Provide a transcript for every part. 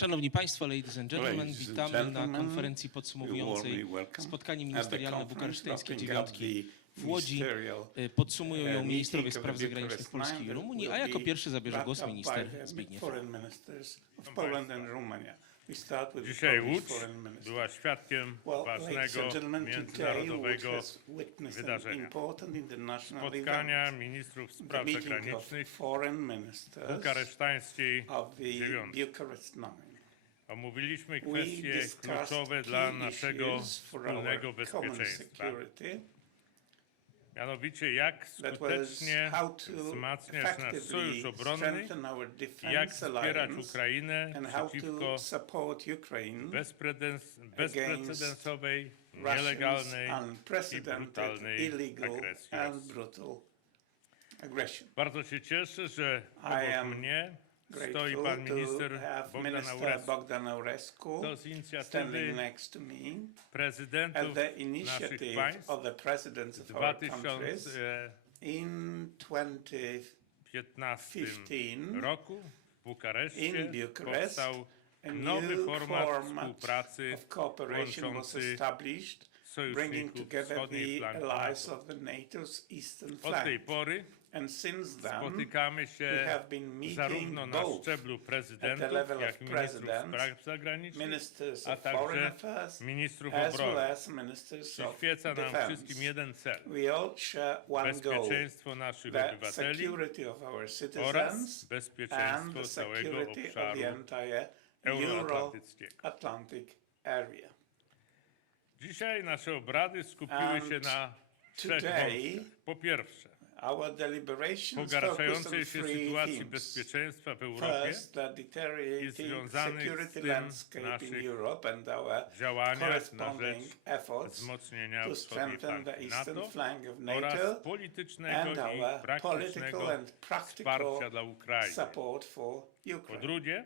Szanowni Państwo, ladies and gentlemen, witamy na konferencji podsumowującej spotkanie ministerialne bukareszteńskie dziewiątki w Łodzi. Podsumują ją ministrowie spraw zagranicznych Polski i Rumunii, a jako pierwszy zabierze głos minister Zbigniew Rau. Dzisiaj Łódź była świadkiem ważnego międzynarodowego wydarzenia. Spotkania ministrów spraw zagranicznych bukaresztańskiej dziewiątki. Omówiliśmy kwestie kluczowe dla naszego wspólnego bezpieczeństwa. Mianowicie, jak skutecznie wzmacniać nasz sojusz obronny i jak wspierać Ukrainę przeciwko bezprecedensowej, nielegalnej i brutalnej agresji. Bardzo się cieszę, że obok mnie stoi pan minister Bogdan Aurescu. To z inicjatywy prezydentów naszych państw w 2015 roku w Bukareszcie powstał nowy format współpracy łączący sojuszników wschodniej flanki NATO. Od tej pory spotykamy się zarówno na szczeblu prezydentów, jak i ministrów spraw zagranicznych, a także ministrów obrony. Przyświeca nam wszystkim jeden cel: bezpieczeństwo naszych obywateli oraz bezpieczeństwo całego obszaru euroatlantyckiego. Dzisiaj nasze obrady skupiły się na trzech wątkach. Po pierwsze, pogarszającej się sytuacji bezpieczeństwa w Europie i związanych z tym naszych działaniach na rzecz wzmocnienia wschodniej flanki NATO oraz politycznego i praktycznego wsparcia dla Ukrainy. Po drugie,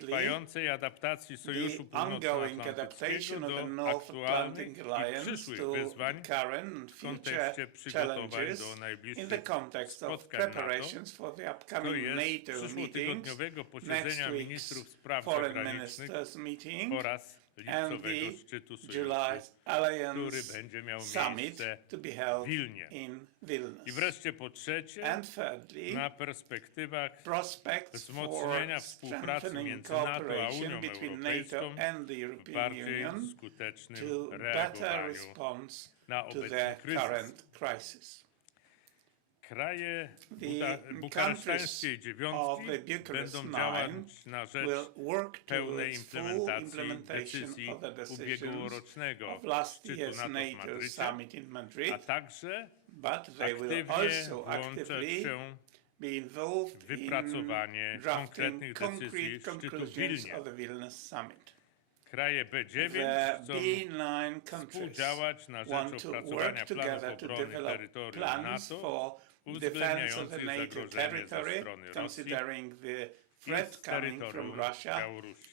trwającej adaptacji Sojuszu Północnoatlantyckiego do aktualnych i przyszłych wyzwań w kontekście przygotowań do najbliższych spotkań NATO, to jest przyszłotygodniowego posiedzenia ministrów spraw zagranicznych oraz lipcowego szczytu sojuszu, który będzie miał miejsce w Wilnie. I wreszcie po trzecie, na perspektywach wzmocnienia współpracy między NATO a Unią Europejską w bardziej skutecznym reagowaniu na obecny kryzys. Kraje bukaresztańskiej dziewiątki będą działać na rzecz pełnej implementacji decyzji ubiegłorocznego szczytu NATO w Madrycie, a także aktywnie włączać się w wypracowanie konkretnych decyzji szczytu w Wilnie. Kraje B9 chcą współdziałać na rzecz opracowania planów obrony terytorium NATO, uwzględniających zagrożenie ze strony Rosji i z terytorium Białorusi.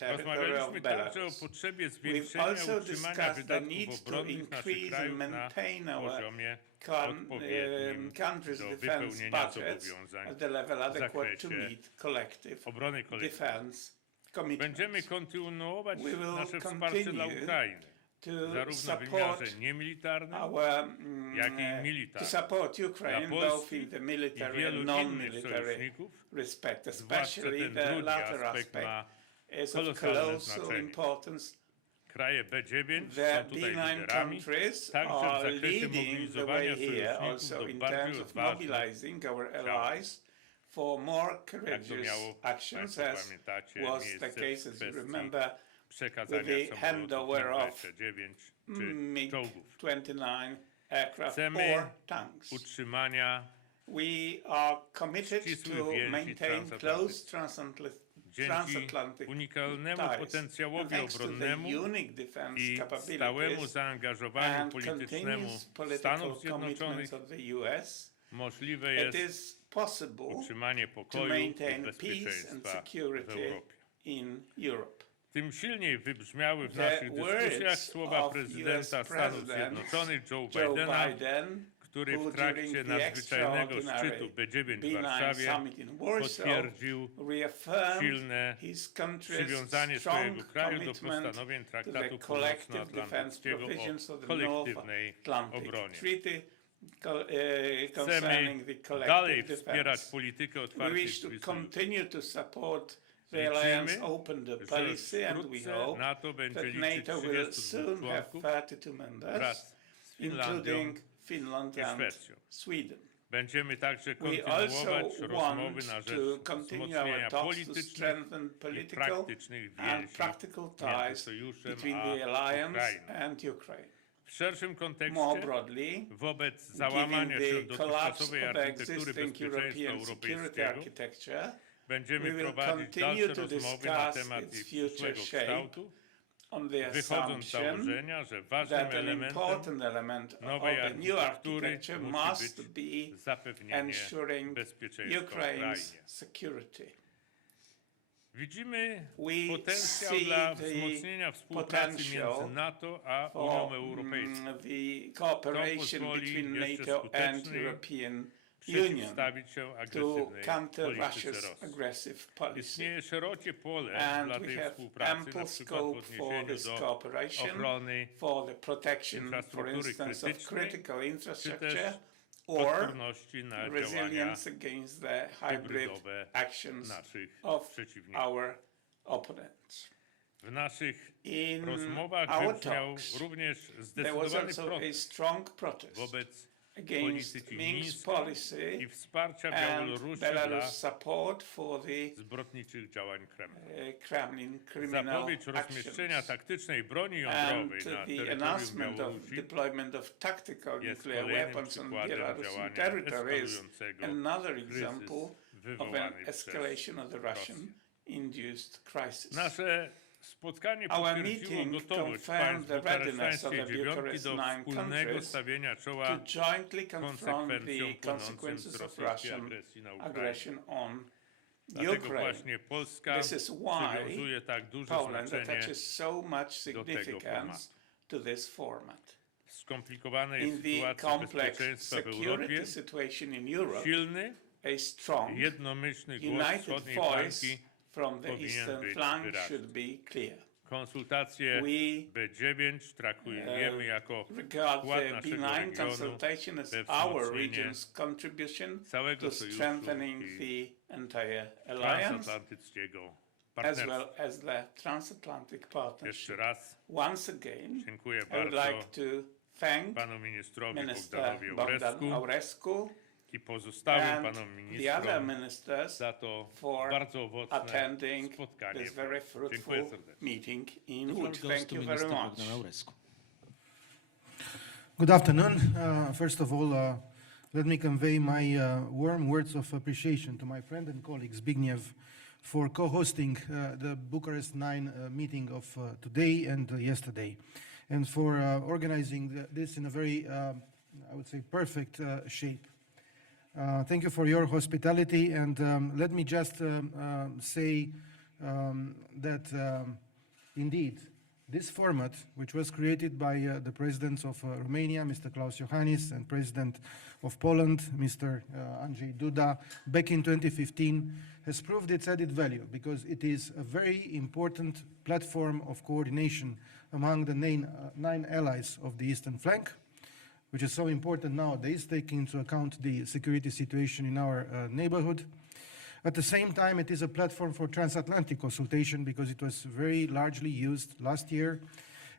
Rozmawialiśmy także o potrzebie zwiększenia i utrzymania wydatków obronnych naszych krajów na poziomie odpowiednim do wypełnienia zobowiązań w zakresie obrony kolektywnej. Będziemy kontynuować nasze wsparcie dla Ukrainy, zarówno w wymiarze niemilitarnym, jak i militarnym. Dla Polski i wielu innych sojuszników, zwłaszcza ten drugi aspekt ma kolosalne znaczenie. Kraje B9 są tutaj liderami, także w zakresie mobilizowania sojuszników do bardziej odważnych działań. Jak to miało, Państwo pamiętacie, miejsce w kwestii przekazania samolotów MiG-29 czy czołgów. Chcemy utrzymania ścisłych więzi transatlantyckich. Dzięki unikalnemu potencjałowi obronnemu i stałemu zaangażowaniu politycznemu Stanów Zjednoczonych możliwe jest utrzymanie pokoju i bezpieczeństwa w Europie. Tym silniej wybrzmiały w naszych dyskusjach słowa prezydenta Stanów Zjednoczonych Joe Bidena, który w trakcie nadzwyczajnego szczytu B9 w Warszawie potwierdził silne przywiązanie swojego kraju do postanowień Traktatu Północnoatlantyckiego o kolektywnej obronie. Chcemy dalej wspierać politykę otwartych Liczymy, że wkrótce NATO będzie liczyć 32 członków wraz z Finlandią i Szwecją. Będziemy także kontynuować rozmowy na rzecz wzmocnienia politycznych i praktycznych więzi między Sojuszem a Ukrainą. W szerszym kontekście, wobec załamania się dotychczasowej architektury bezpieczeństwa europejskiego, będziemy prowadzić dalsze rozmowy na temat jej przyszłego kształtu, wychodząc z założenia, że ważnym elementem nowej architektury musi być zapewnienie bezpieczeństwa Ukrainie. Widzimy potencjał dla wzmocnienia współpracy między NATO a Unią Europejską. To pozwoli jeszcze skuteczniej przeciwstawić się agresywnej polityce Rosji. Istnieje szerokie pole dla tej współpracy, na przykład w odniesieniu do ochrony infrastruktury krytycznej, czy też odporności na działania hybrydowe naszych przeciwników. W naszych rozmowach wybrzmiał również zdecydowany protest wobec polityki Mińska i wsparcia Białorusi dla zbrodniczych działań Kremla. Zapowiedź rozmieszczenia taktycznej broni jądrowej na terytorium Białorusi jest kolejnym przykładem działania eskalującego kryzys wywołany przez Rosję. Nasze spotkanie potwierdziło gotowość państw bukaresztańskiej dziewiątki do wspólnego stawienia czoła konsekwencjom płynącym z rosyjskiej agresji na Ukrainę. Dlatego właśnie Polska przywiązuje tak duże znaczenie do tego formatu. W skomplikowanej sytuacji bezpieczeństwa w Europie silny, jednomyślny głos wschodniej flanki powinien być wyraźny. Konsultacje B9 traktujemy jako wkład naszego regionu we wzmocnienie całego sojuszu i transatlantyckiego partnerstwa. Jeszcze raz dziękuję bardzo panu ministrowi Bogdanowi Aurescu i pozostałym panom ministrom za to bardzo owocne spotkanie. Dziękuję serdecznie. Good afternoon. First of all, let me convey my warm words of appreciation to my friend and colleague Zbigniew for co-hosting the Bucharest 9 meeting of today and yesterday, and for organizing this in a very, I would say, perfect shape. Thank you for your hospitality, and let me just say that indeed this format, which was created by the presidents of Romania, Mr. Klaus Iohannis, and President of Poland, Mr. Andrzej Duda, back in 2015, has proved its added value because it is a very important platform of coordination among the nine allies of the eastern flank, which is so important nowadays, taking into account the security situation in our neighborhood. At the same time, it is a platform for transatlantic consultation because it was very largely used last year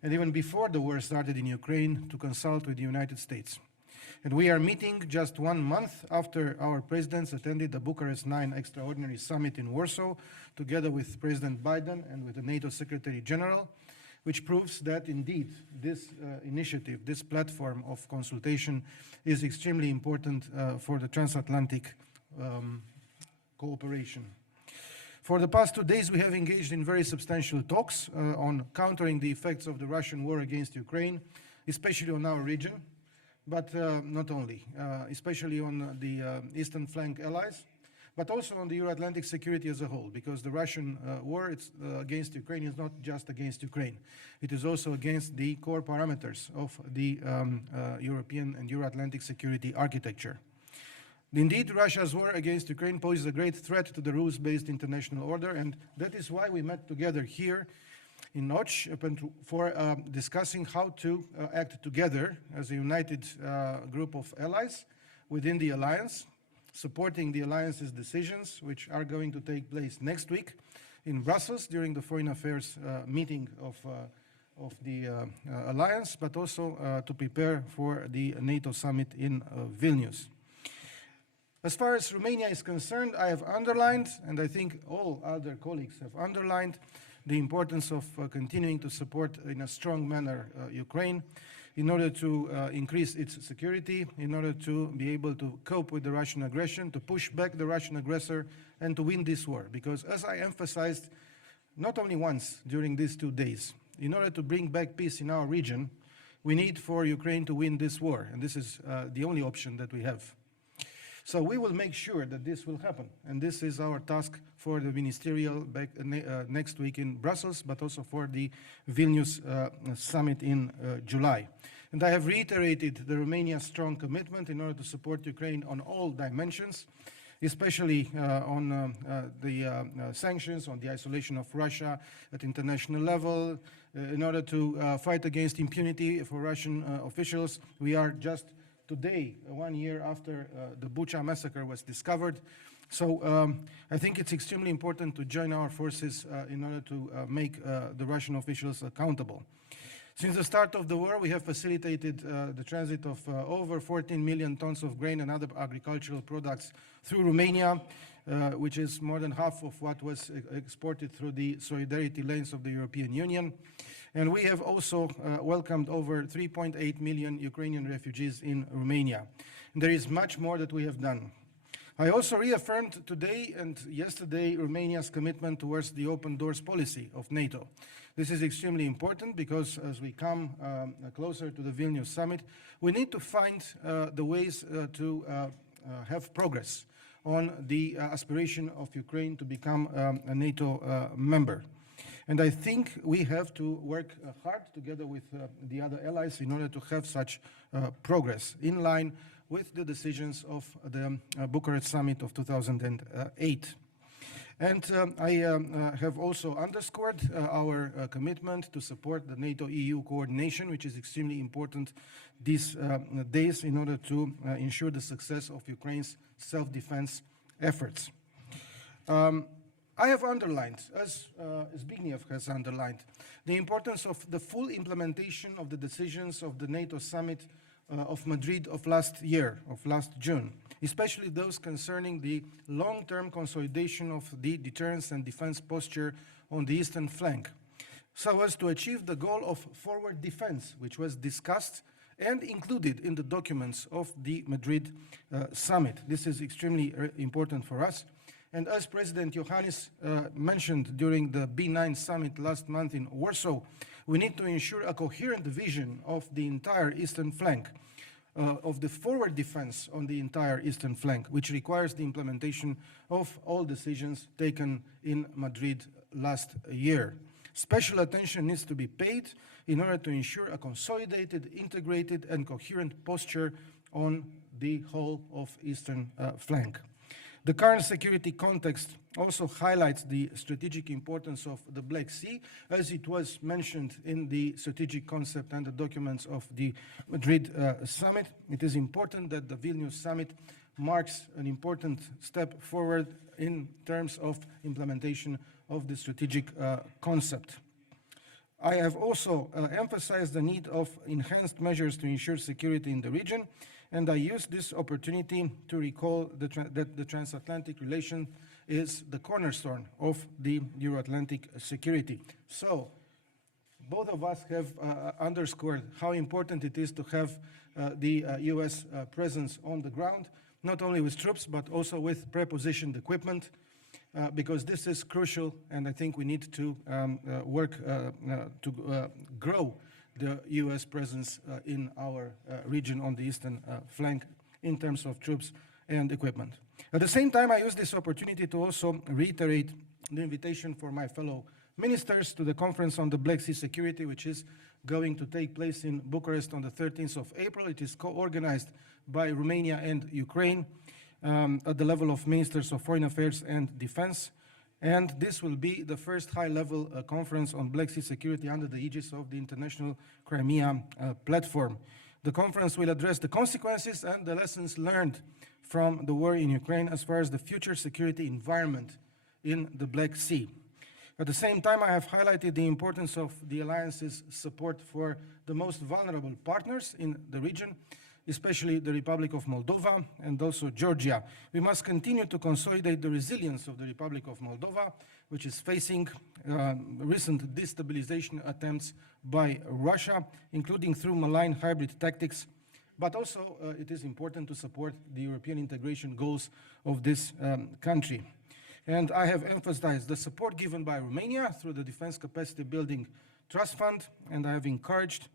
and even before the war started in Ukraine to consult with the United States. And we are meeting just 1 month after our presidents attended the Bucharest 9 Extraordinary Summit in Warsaw, together with President Biden and with the NATO Secretary General, which proves that indeed this initiative, this platform of consultation is extremely important for the transatlantic cooperation. For the past 2 days, we have engaged in very substantial talks on countering the effects of the Russian war against Ukraine, especially on our region, but not only, especially on the eastern flank allies, but also on the Euro-Atlantic security as a whole, because the Russian war against Ukraine is not just against Ukraine. It is also against the core parameters of the European and Euro-Atlantic security architecture. Indeed, Russia's war against Ukraine poses a great threat to the rules-based international order, and that is why we met together here in Łódź for discussing how to act together as a united group of allies within the alliance, supporting the alliance's decisions, which are going to take place next week in Brussels during the Foreign Affairs meeting of the alliance, but also to prepare for the NATO summit in Vilnius. As far as Romania is concerned, I have underlined, and I think all other colleagues have underlined, the importance of continuing to support in a strong manner Ukraine in order to increase its security, in order to be able to cope with the Russian aggression, to push back the Russian aggressor, and to win this war. Because as I emphasized not only once during these 2 days, in order to bring back peace in our region, we need for Ukraine to win this war, and this is the only option that we have. So we will make sure that this will happen, and this is our task for the ministerial next week in Brussels, but also for the Vilnius summit in July. And I have reiterated the Romania's strong commitment in order to support Ukraine on all dimensions, especially on the sanctions, on the isolation of Russia at international level, in order to fight against impunity for Russian officials. We are just today, 1 year after the Bucha massacre was discovered. So I think it's extremely important to join our forces in order to make the Russian officials accountable. Since the start of the war, we have facilitated the transit of over 14 million tons of grain and other agricultural products through Romania, which is more than half of what was exported through the solidarity lanes of the European Union. And we have also welcomed over 3.8 million Ukrainian refugees in Romania. And there is much more that we have done. I also reaffirmed today and yesterday Romania's commitment towards the open doors policy of NATO. This is extremely important because as we come closer to the Vilnius summit, we need to find the ways to have progress on the aspiration of Ukraine to become a NATO member. And I think we have to work hard together with the other allies in order to have such progress in line with the decisions of the Bucharest summit of 2008. And I have also underscored our commitment to support the NATO-EU coordination, which is extremely important these days in order to ensure the success of Ukraine's self-defense efforts. I have underlined, as Zbigniew has underlined, the importance of the full implementation of the decisions of the NATO summit of Madrid of last year, of last June, especially those concerning the long-term consolidation of the deterrence and defense posture on the eastern flank, so as to achieve the goal of forward defense, which was discussed and included in the documents of the Madrid summit. This is extremely important for us. And as President Iohannis mentioned during the B9 summit last month in Warsaw, we need to ensure a coherent vision of the entire eastern flank, of the forward defense on the entire eastern flank, which requires the implementation of all decisions taken in Madrid last year. Special attention needs to be paid in order to ensure a consolidated, integrated, and coherent posture on the whole of eastern flank. The current security context also highlights the strategic importance of the Black Sea, as it was mentioned in the strategic concept and the documents of the Madrid summit. It is important that the Vilnius summit marks an important step forward in terms of implementation of the strategic concept. I have also emphasized the need of enhanced measures to ensure security in the region, and I use this opportunity to recall that the transatlantic relation is the cornerstone of the Euro-Atlantic security. So, both of us have underscored how important it is to have the US presence on the ground, not only with troops, but also with prepositioned equipment, because this is crucial, and I think we need to work to grow the US presence in our region on the eastern flank in terms of troops and equipment. At the same time, I use this opportunity to also reiterate the invitation for my fellow ministers to the Conference on the Black Sea Security, which is going to take place in Bucharest on the 13th of April. It is co-organized by Romania and Ukraine at the level of Ministers of Foreign Affairs and Defense. And this will be the first high-level conference on Black Sea security under the aegis of the International Crimea Platform. The conference will address the consequences and the lessons learned from the war in Ukraine as far as the future security environment in the Black Sea. At the same time, I have highlighted the importance of the alliance's support for the most vulnerable partners in the region, especially the Republic of Moldova and also Georgia. We must continue to consolidate the resilience of the Republic of Moldova, which is facing recent destabilization attempts by Russia, including through malign hybrid tactics. But also, it is important to support the European integration goals of this country. And I have emphasized the support given by Romania through the Defense Capacity Building Trust Fund, and I have encouraged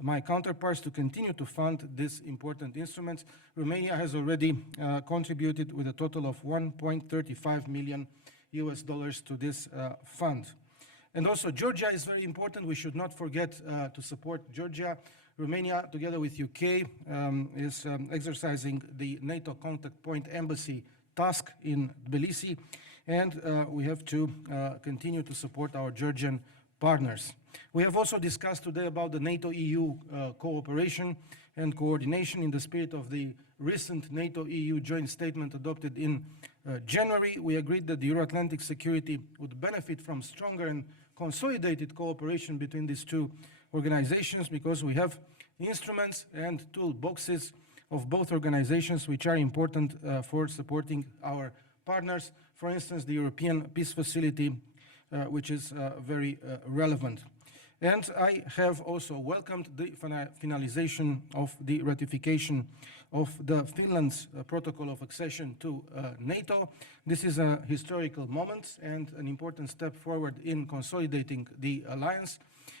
my counterparts to continue to fund this important instrument. Romania has already contributed with a total of $1.35 million to this fund. And also Georgia is very important. We should not forget to support Georgia. Romania, together with UK, is exercising the NATO contact point embassy task in Tbilisi, and we have to continue to support our Georgian partners. We have also discussed today about the NATO-EU cooperation and coordination in the spirit of the recent NATO-EU joint statement adopted in January. We agreed that the Euro-Atlantic security would benefit from stronger and consolidated cooperation between these two organizations because we have instruments and toolboxes of both organizations which are important for supporting our partners. For instance, the European Peace Facility, which is very relevant. And I have also welcomed the finalization of the ratification of the Finland's protocol of accession to NATO. This is a historical moment and an important step forward in consolidating the alliance,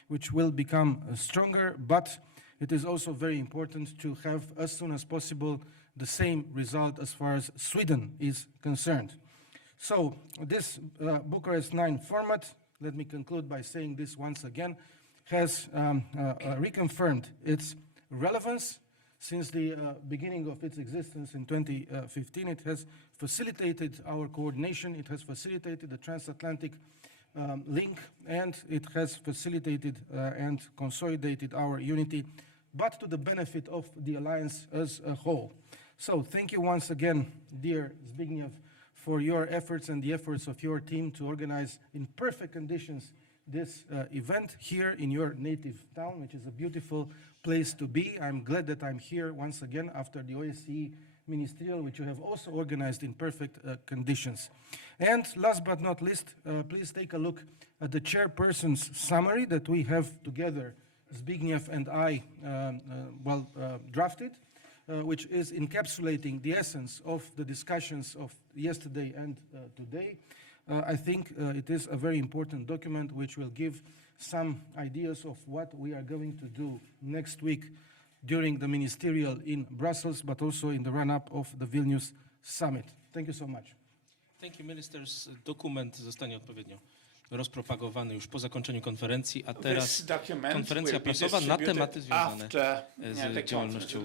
which will become stronger, but it is also very important to have, as soon as possible, the same result as far as Sweden is concerned. So this Bucharest 9 format, let me conclude by saying this once again, has reconfirmed its relevance since the beginning of its existence in 2015. It has facilitated our coordination, it has facilitated the transatlantic link, and it has facilitated and consolidated our unity, but to the benefit of the alliance as a whole. So thank you once again, dear Zbigniew, for your efforts and the efforts of your team to organize in perfect conditions this event here in your native town, which is a beautiful place to be. I'm glad that I'm here once again after the OSCE Ministerial, which you have also organized in perfect conditions. And last but not least, please take a look at the chairperson's summary that we have together, Zbigniew and I, drafted, which is encapsulating the essence of the discussions of yesterday and today. I think it is a very important document which will give some ideas of what we are going to do next week during the ministerial in Brussels, but also in the run-up of the Vilnius summit. Thank you so much. Thank you, ministers. Dokument zostanie odpowiednio rozpropagowany już po zakończeniu konferencji, a teraz konferencja prasowa na tematy związane z działalnością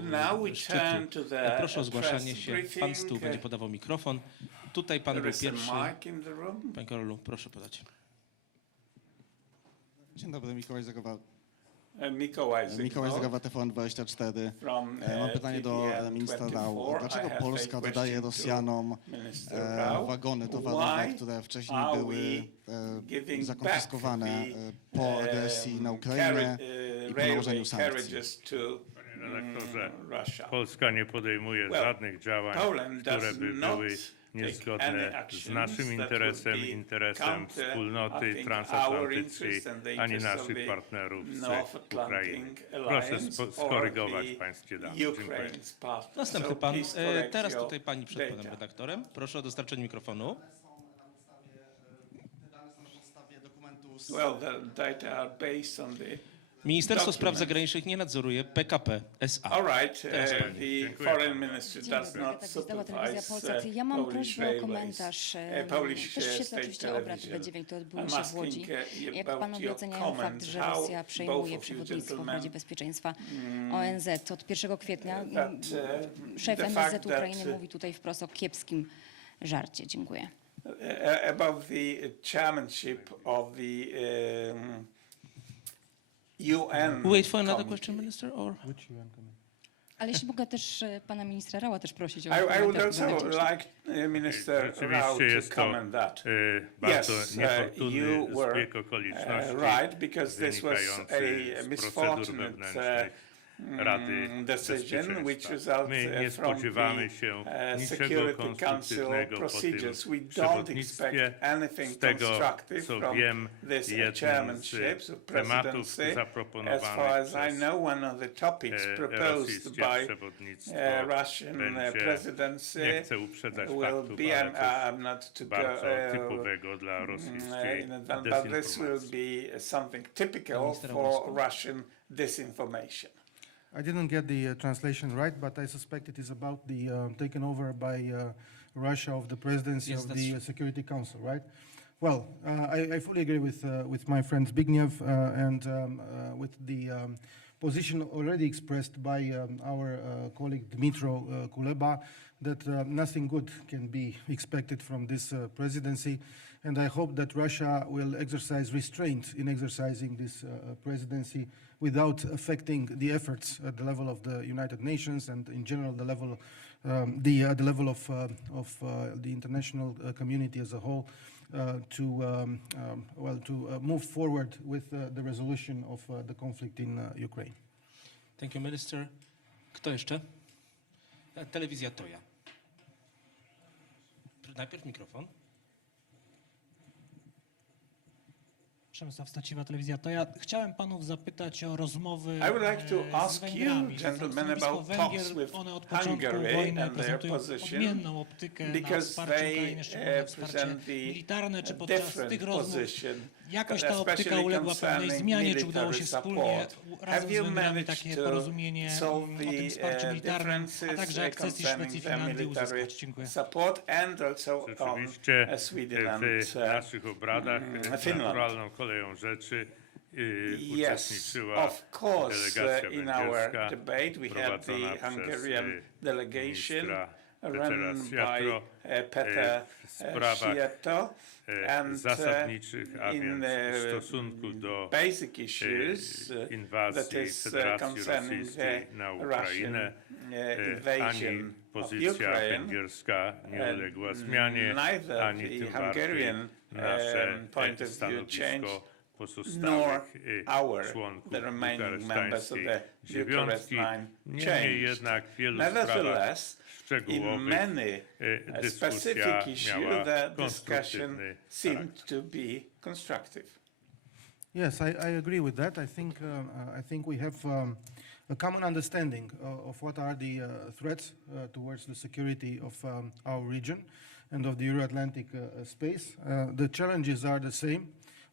szczytu. Proszę o zgłaszanie się. Pan z tyłu będzie podawał mikrofon. Tutaj pan był pierwszy. Panie Karolu, proszę podać. Dzień dobry, Mikołaj Zagowa, TVN24. Mam pytanie do ministra Rau. Dlaczego Polska dodaje Rosjanom wagony towarowe, które wcześniej były zakonfiskowane po agresji na Ukrainę i po nałożeniu sankcji? Panie redaktorze, Polska nie podejmuje żadnych działań, które by były niezgodne z naszym interesem, interesem wspólnoty transatlantyckiej, ani naszych partnerów z Ukrainy. Proszę skorygować pańskie dane. Dziękuję. Następny pan. Teraz tutaj pani przed panem redaktorem. Proszę o dostarczenie mikrofonu. Te dane są na podstawie dokumentu Well, the data are based on the Ministerstwo Spraw Zagranicznych nie nadzoruje PKP SA. All right, the foreign minister does not supervise Ja mam Polish prośbę o railways, komentarz. Polish Też w świetle state oczywiście obrad television. B9, które odbyły I'm się w Łodzi. asking Jak about panowie your oceniają fakt, comment, że how Rosja both przejmuje of you przewodnictwo w gentlemen, Radzie Bezpieczeństwa ONZ od 1 kwietnia? that, Szef the MSZ fact Ukrainy that, mówi tutaj wprost o kiepskim żarcie. Dziękuję. about the chairmanship of the UN Wait for another committee. question, Minister, or? Ale jeśli mogę też pana ministra Raua też prosić o I would komentarz. also Będę wdzięczna. like Minister Rau Rzeczywiście jest to to comment that. bardzo you niefortunny were zbieg okoliczności right, because this was wynikający a z procedur misfortunate wewnętrznych Rady decision which Bezpieczeństwa. resulted My nie from spodziewamy the się niczego Security Council konstruktywnego po tym procedures. We don't przewodnictwie. expect anything Z tego, constructive co from wiem, this jednym chairmanship, z so tematów presidency. As zaproponowanych far as I przez know, one of the topics proposed rosyjskie by przewodnictwo Russian będzie, presidency nie chcę uprzedzać will faktu, be, ale coś not to go bardzo typowego dla rosyjskiej in advance, but this will dezinformacji. be something typical Minister for Aurescu. Russian disinformation. I didn't get the translation right, but I suspect it is about the taken over by Russia of the presidency Yes, of that's the true. Security Council, right? Well, I fully agree with my friend Zbigniew and with the position already expressed by our colleague Dmytro Kuleba that nothing good can be expected from this presidency. And I hope that Russia will exercise restraint in exercising this presidency without affecting the efforts at the level of the United Nations and in general the level, the level of the international community as a whole to move forward with the resolution of the conflict in Ukraine. Thank you, Minister. Kto jeszcze? Telewizja Toja. Najpierw mikrofon. Przemysław Staciewa, telewizja. To ja chciałem panów zapytać o rozmowy I would like to z ask you, Węgrami. gentlemen, about Węgier, talks with one od początku Hungary wojny and their prezentują position, odmienną optykę na because wsparcie Ukrainy, szczególnie wsparcie present the militarne. Czy podczas different tych rozmów position, jakoś ta optyka especially uległa pewnej concerning zmianie? Czy udało się military wspólnie support. razem Have z you Węgrami managed takie to porozumienie solve o tym wsparciu the militarnym, a differences także akcesji concerning Szwecji i their Finlandii military uzyskać? Dziękuję. support and also on Rzeczywiście Sweden and w naszych obradach Finland. naturalną koleją rzeczy Yes, uczestniczyła of course, delegacja in our węgierska debate we had the prowadzona Hungarian przez delegation ministra run by Siatro Peter w sprawach Sieto and zasadniczych, a in więc w stosunku do basic issues that inwazji is Federacji concerning Rosyjskiej na Russian Ukrainę, ani invasion of pozycja Ukraine. węgierska nie uległa zmianie, Neither ani the tym bardziej Hungarian nasze point of view stanowisko changed, nor pozostałych our, członków the remaining members of bukaresztańskiej the Bucharest dziewiątki. Line Niemniej changed. jednak w wielu sprawach Nevertheless, in szczegółowych many dyskusja specific issues, miała the discussion konstruktywny seemed to be constructive. Yes, I agree with that. I think we have a common understanding of what are the threats towards the security of our region and of the Euro-Atlantic space. The challenges are the same.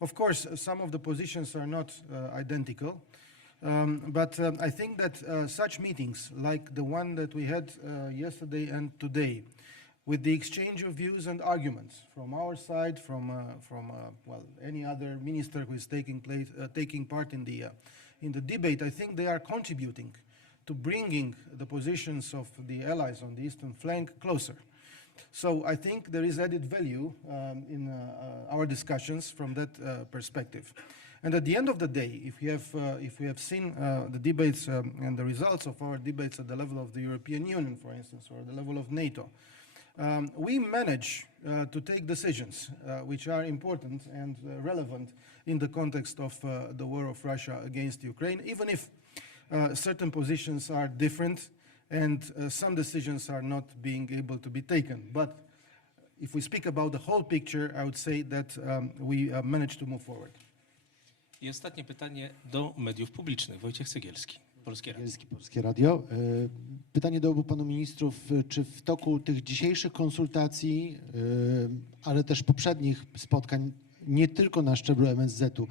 Of course, some of the positions are not identical, but I think that such meetings like the one that we had yesterday and today, with the exchange of views and arguments from our side, from any other minister who is taking part in the debate, I think they are contributing to bringing the positions of the allies on the eastern flank closer. So I think there is added value in our discussions from that perspective. And at the end of the day, if we have seen the debates and the results of our debates at the level of the European Union, for instance, or the level of NATO, we manage to take decisions which are important and relevant in the context of the war of Russia against Ukraine, even if certain positions are different and some decisions are not being able to be taken. But if we speak about the whole picture, I would say that we managed to move forward. I ostatnie pytanie do mediów publicznych. Wojciech Cegielski, Polskie Radio. Polskie Radio. Pytanie do obu panów ministrów. Czy w toku tych dzisiejszych konsultacji, ale też poprzednich spotkań, nie tylko na szczeblu MSZ-u,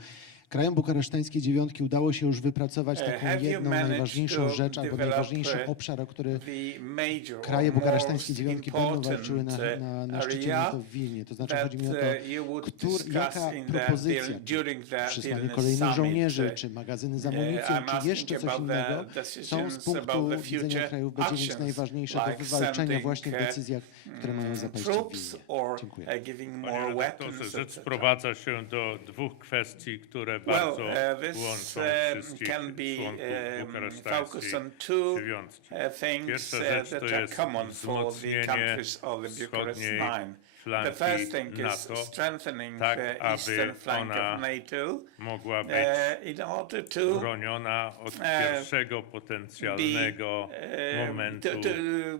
krajom bukaresztańskiej dziewiątki udało się już wypracować taką Have you jedną managed najważniejszą to rzecz, albo develop, najważniejszy obszar, o który the major kraje or bukaresztańskiej most dziewiątki będą walczyły important na szczycie area NATO w Wilnie? To znaczy that chodzi mi o you would to, discuss jaka in propozycja, during the przysłanie Vilnius kolejnych summit, żołnierzy, czy magazyny z amunicją, I'm czy jeszcze asking coś about innego, the są z decisions punktu about the widzenia future krajów będzie więc actions, najważniejsze do like wywalczenia sending, właśnie w decyzjach, które mają zapaść w troops Wilnie. or Dziękuję. giving Panie more redaktorze, weapons, rzecz etc. sprowadza się do dwóch kwestii, które Well, bardzo this łączą wszystkich can be członków focused bukaresztańskiej on two dziewiątki. things Pierwsza rzecz that to are jest common for the wzmocnienie countries of the Bucharest wschodniej Nine. The flanki first thing is NATO, strengthening tak the aby eastern flank ona of NATO mogła być in order to broniona od pierwszego potencjalnego momentu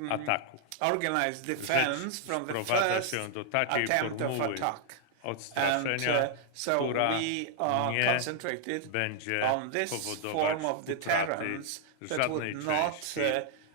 ataku. organize defense from the Sprowadza first się do takiej attempt of formuły attack. odstraszenia, So która we are nie concentrated będzie on this powodować form of utraty deterrence that żadnej would not części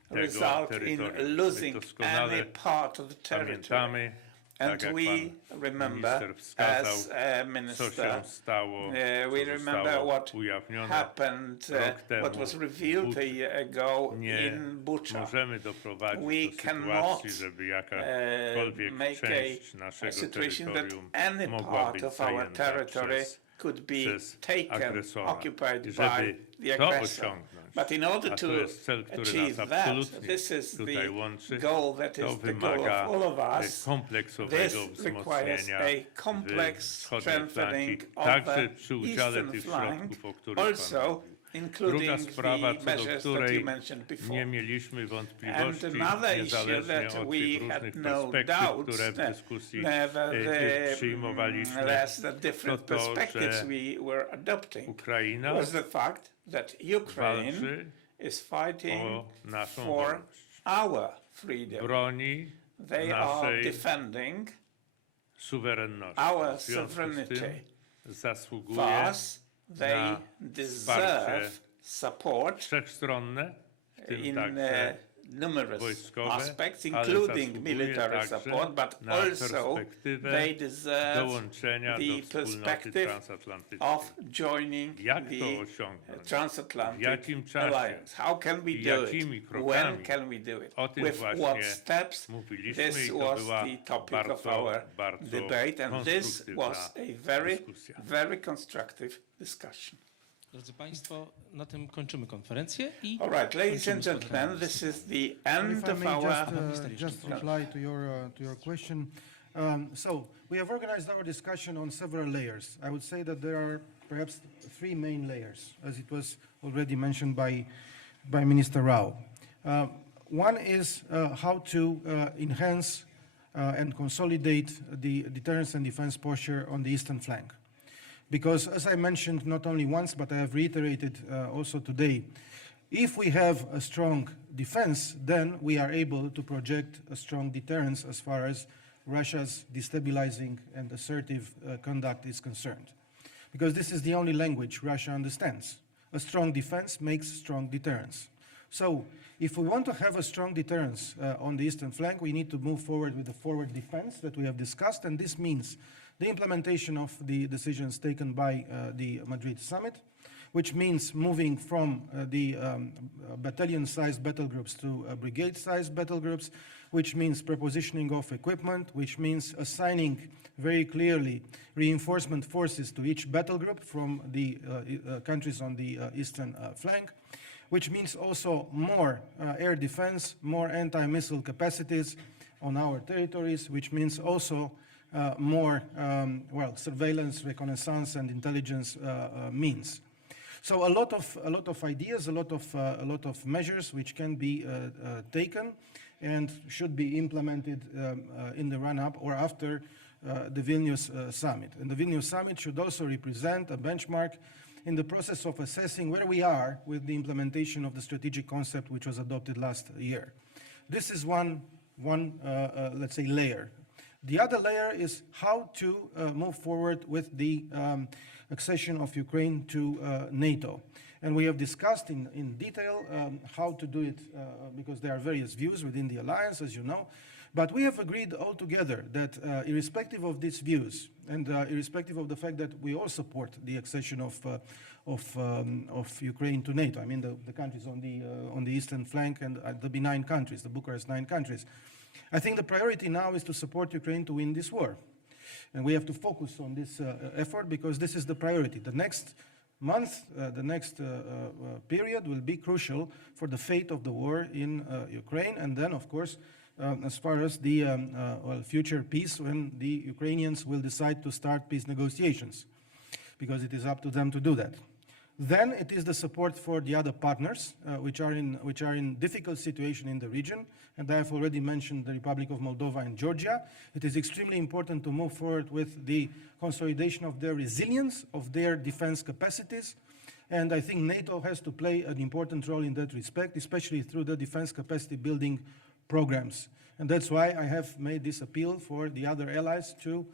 tego result in terytorium. losing My doskonale any part of the territory. pamiętamy, And tak jak we pan remember, minister wskazał, as a co minister, się stało, we co remember zostało what ujawnione happened, rok temu. what was revealed a year ago Nie in Bucha. możemy doprowadzić We do cannot, sytuacji, żeby jakakolwiek make część a naszego situation that terytorium any mogła part być of our zajęta territory could be przez taken, agresora. occupied I by żeby the to aggressor. osiągnąć, But in order a to to jest cel, który achieve nas that, absolutnie this is tutaj the łączy, goal that to is the goal of wymaga all of us. kompleksowego This requires wzmocnienia a complex wschodniej flanki, strengthening of także the przy udziale eastern tych flank, środków, o których pan also mówił. including Druga sprawa, the co do measures that której you mentioned before. nie mieliśmy wątpliwości, And another issue niezależnie that od we tych had różnych no perspektyw, doubts, które w dyskusji przyjmowaliśmy, as the different to, perspectives że we were adopting, Ukraina was the fact that Ukraine walczy is fighting o naszą for wolność. our freedom. Broni They are naszej defending suwerenności. our W związku z sovereignty. tym zasługuje Thus, they na deserve support wszechstronne, w tym in także numerous wojskowe, aspects, ale including zasługuje military także support, but na also perspektywę they deserve dołączenia do the wspólnoty perspective transatlantyckiej. of joining Jak to the osiągnąć? W transatlantic jakim czasie? alliance. How can we I do jakimi it? krokami? When can we do it? O tym With właśnie what steps? mówiliśmy This i to was była the topic of bardzo, our bardzo debate, and this was konstruktywna a very, dyskusja. very constructive discussion. Drodzy Państwo, na tym kończymy konferencję i All right, ladies kończymy and spotkanie. gentlemen, this is the end If I of may our just reply to your question. So we have organized our discussion on several layers. I would say that there are perhaps three main layers, as it was already mentioned by Minister Rau. One is how to enhance and consolidate the deterrence and defense posture on the eastern flank. Because as I mentioned not only once, but I have reiterated also today, if we have a strong defense, then we are able to project a strong deterrence as far as Russia's destabilizing and assertive conduct is concerned. Because this is the only language Russia understands. A strong defense makes strong deterrence. So if we want to have a strong deterrence on the eastern flank, we need to move forward with the forward defense that we have discussed, and this means the implementation of the decisions taken by the Madrid summit, which means moving from the battalion-sized battle groups to brigade-sized battle groups, which means prepositioning of equipment, which means assigning very clearly reinforcement forces to each battle group from the countries on the eastern flank, which means also more air defense, more anti-missile capacities on our territories, which means also more surveillance, reconnaissance, and intelligence means. So a lot of ideas, a lot of measures which can be taken and should be implemented in the run-up or after the Vilnius summit. And the Vilnius summit should also represent a benchmark in the process of assessing where we are with the implementation of the strategic concept which was adopted last year. This is one let's say, layer. The other layer is how to move forward with the accession of Ukraine to NATO. And we have discussed in detail how to do it because there are various views within the alliance, as you know. But we have agreed all together that irrespective of these views and irrespective of the fact that we all support the accession of Ukraine to NATO, I mean the countries on the eastern flank and the benign countries, the Bucharest 9 countries, I think the priority now is to support Ukraine to win this war. And we have to focus on this effort because this is the priority. The next month, the next period will be crucial for the fate of the war in Ukraine, and then, of course, as far as the future peace, when the Ukrainians will decide to start peace negotiations, because it is up to them to do that. Then it is the support for the other partners, which are in difficult situation in the region, and I have already mentioned the Republic of Moldova and Georgia. It is extremely important to move forward with the consolidation of their resilience, of their defense capacities, and I think NATO has to play an important role in that respect, especially through the defense capacity building programs. And that's why I have made this appeal for the other allies to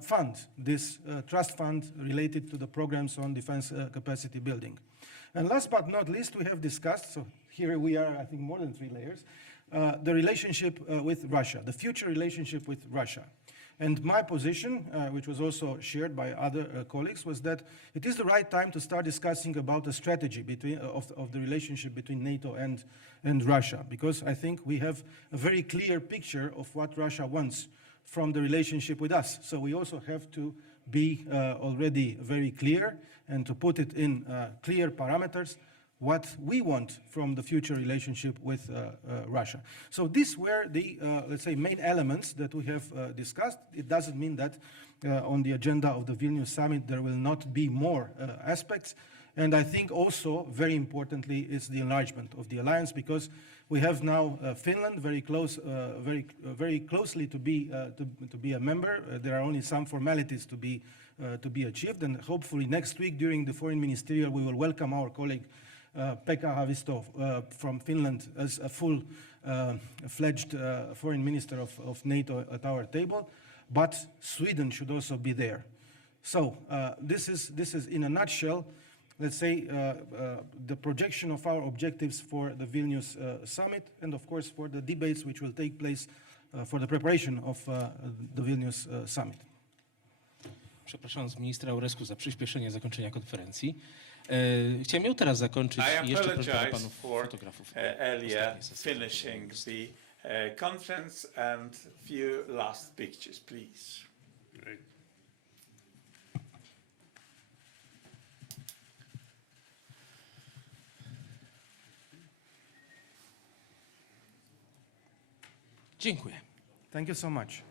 fund this trust fund related to the programs on defense capacity building. And last but not least, we have discussed, so here we are, I think more than 3 layers, the relationship with Russia, the future relationship with Russia. And my position, which was also shared by other colleagues, was that it is the right time to start discussing about the strategy of the relationship between NATO and Russia, because I think we have a very clear picture of what Russia wants from the relationship with us. So we also have to be already very clear and to put it in clear parameters what we want from the future relationship with Russia. So these were the, let's say, main elements that we have discussed. It doesn't mean that on the agenda of the Vilnius summit there will not be more aspects. And I think also, very importantly, is the enlargement of the alliance, because we have now Finland very close, very closely to be a member. There are only some formalities to be achieved, and hopefully next week during the foreign ministerial we will welcome our colleague Pekka Haavisto from Finland as a full-fledged foreign minister of NATO at our table, but Sweden should also be there. So this is in a nutshell, let's say, the projection of our objectives for the Vilnius summit, and of course for the debates which will take place for the preparation of the Vilnius summit. Przepraszam ministra Aurescu za przyspieszenie zakończenia konferencji. Chciałem ją teraz zakończyć i jeszcze proszę panów fotografów. Earlier finishing the conference and few last pictures, please. Great. Dziękuję. Thank you so much.